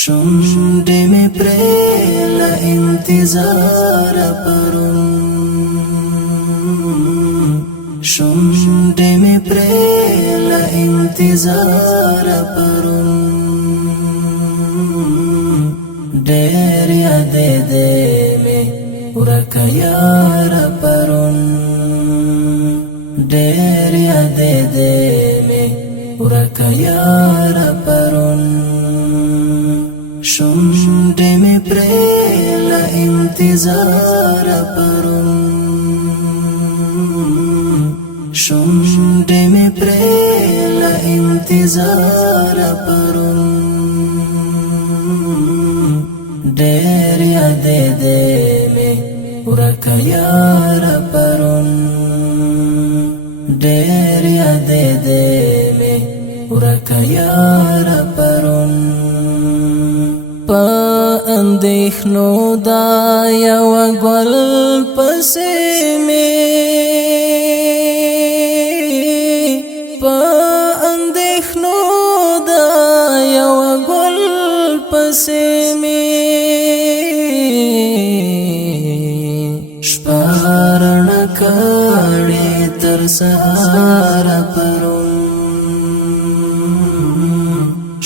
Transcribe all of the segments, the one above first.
شونډې مې پرې له انتظار پرون شونډې مې پرې له انتظار پرون ډېر یادې دې مې ورکه یار پرون ډېر یادې دې مې ورکه یار پرون شونډې مې پرې له انتظار پرون شونډې مې پرې له انتظار پرون ډېر یادې دې مې ورکه یار پرون ډېر یادې دې مې ورکه یار پرون په اندېښنو دا یو ګل پسې مې په اندېښنو دا یو ګل پسې مې شپه رڼا کړې تر سهار پرون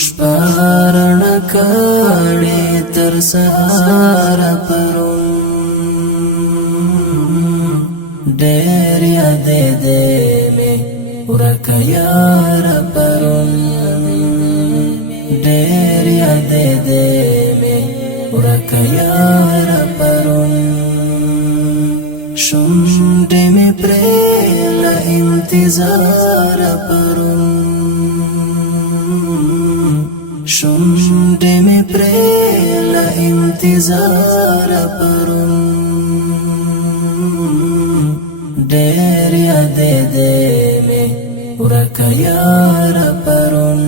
شپه رڼا کړې تر سهار پرون ډېر یادې دې مې ورکه یار پرون ډېر یادې دې مې ورکه یار پرون شونډې مې پرې له انتظار پرون شونډې مې پرې له انتظار پرون ډېر یادې دې مې ورکه یار پرون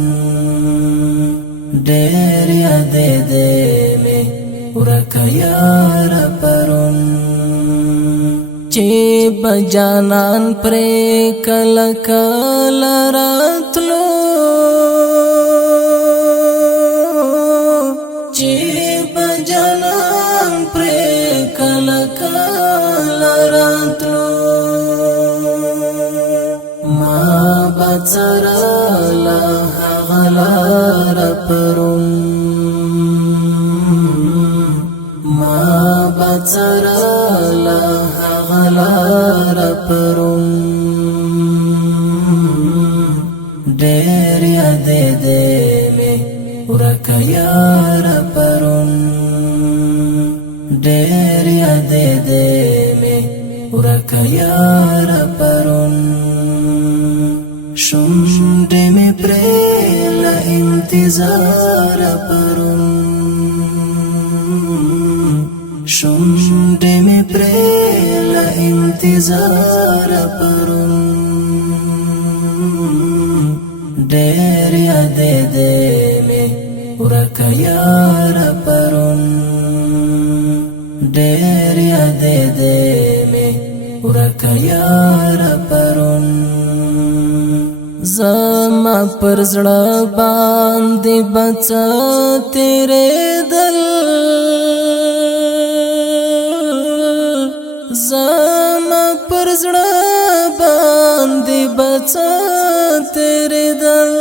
ډېر یادې دې مې ورکه یار پرون چې بجانان پرې کله کله راتلو چې بجانان پرې کله کله راتلو ما بڅرله هغه لار پرون ما بڅرله هغه لار پرون ډېر یادې دې مې ورکه یار پرون ډېر یادې دې مې ورکه یار پرون شونډې مې پرې له انتظار پرون شونډې مې پرې له انتظار پرون ډېر یادې دې مې ورکه یار پرون ډېر یادې دې مې ورکه یار پرون زما پر زړه باندې بڅ تېرېدل زما پر زړه باندې بڅ تېرېدل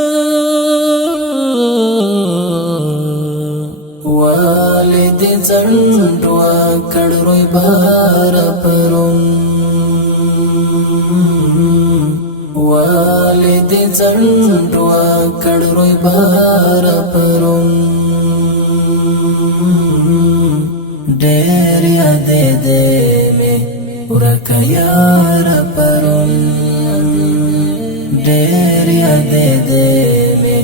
والدې ځنډ وکړ روی بار پرون والدې ځنډ وکړ روی بار پرون ډېر یادې دې مې ورکه یار پرون ډېر یادې دې مې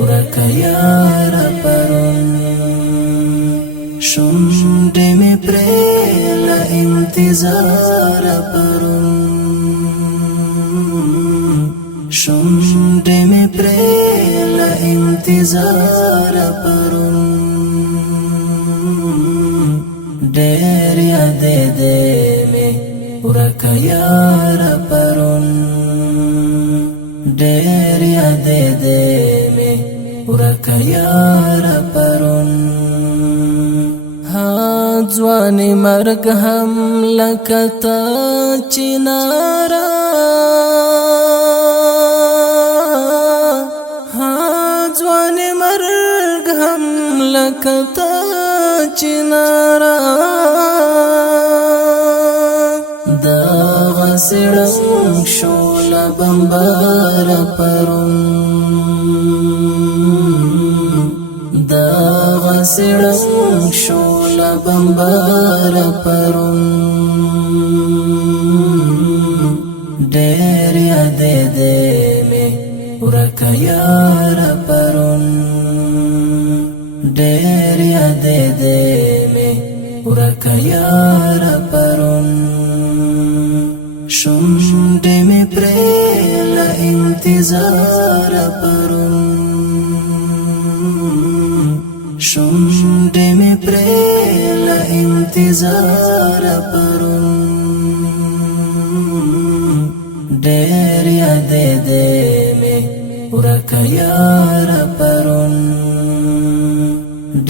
ورکه یار پرون شونډې مې پرې له انتظار پرون شونډې مې پرې له انتظار پرون ډېر یادې دې مې ورکه یار پرون ډېر یادې دې مې ورکه ورکا یار پرون ها ځواني مرګ هم لکتا چنارا ها ځواني مرګ هم لکتا چنارا دا غسړم شولا بمبار پرون دا غسړم شولا بمبار پرون ډېر یاد دې مې ورکا یار پرون ډېر یاد دې مې ورکا یار پرون شونډې مې پرې له انتظار پرون شونډې مې پرې له انتظار پرون ډېر یاد دې مې ورکا یار پرون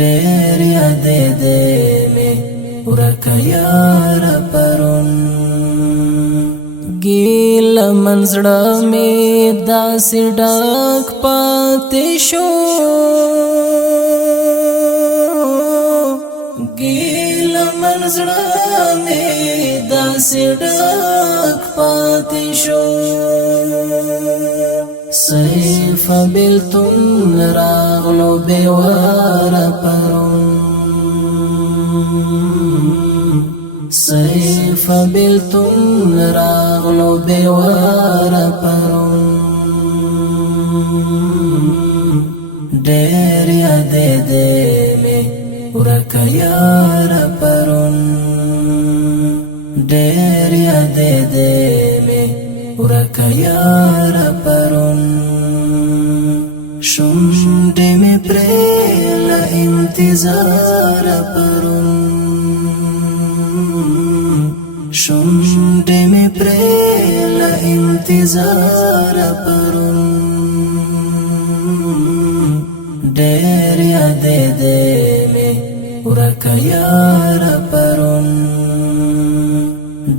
ډېر یاد دې مې ورکا یار پرون ګیل منزړه مې داسې ډک پاتې شو ګیل منزړه مې داسې ډک پاتې شو سیف بلتون راغلو بیوار پرون سیف بلتون راغلو بیوار پرون ډېر یاد دې مې ورکا یار پرون ډېر یاد دې مې ورکا یار پرون شونډې مې پرې له انتظار پرون شونډې مې پرې له انتظار پرون ډېر یاد دې مې ورکا یار پرون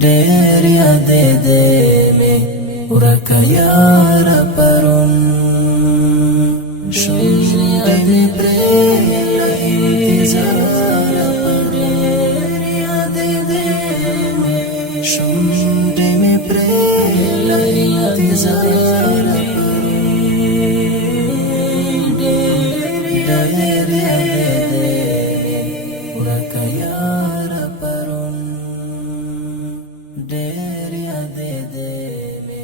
ډېر یاد دې مې ورکا یار پرون شونډې مې پرې له انتظار ډېر یاد دې مې شونډې مې پرې له انتظار ډېر یاد دې ورکا یار پرون ډېر یاد دې مې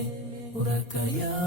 ورکا یار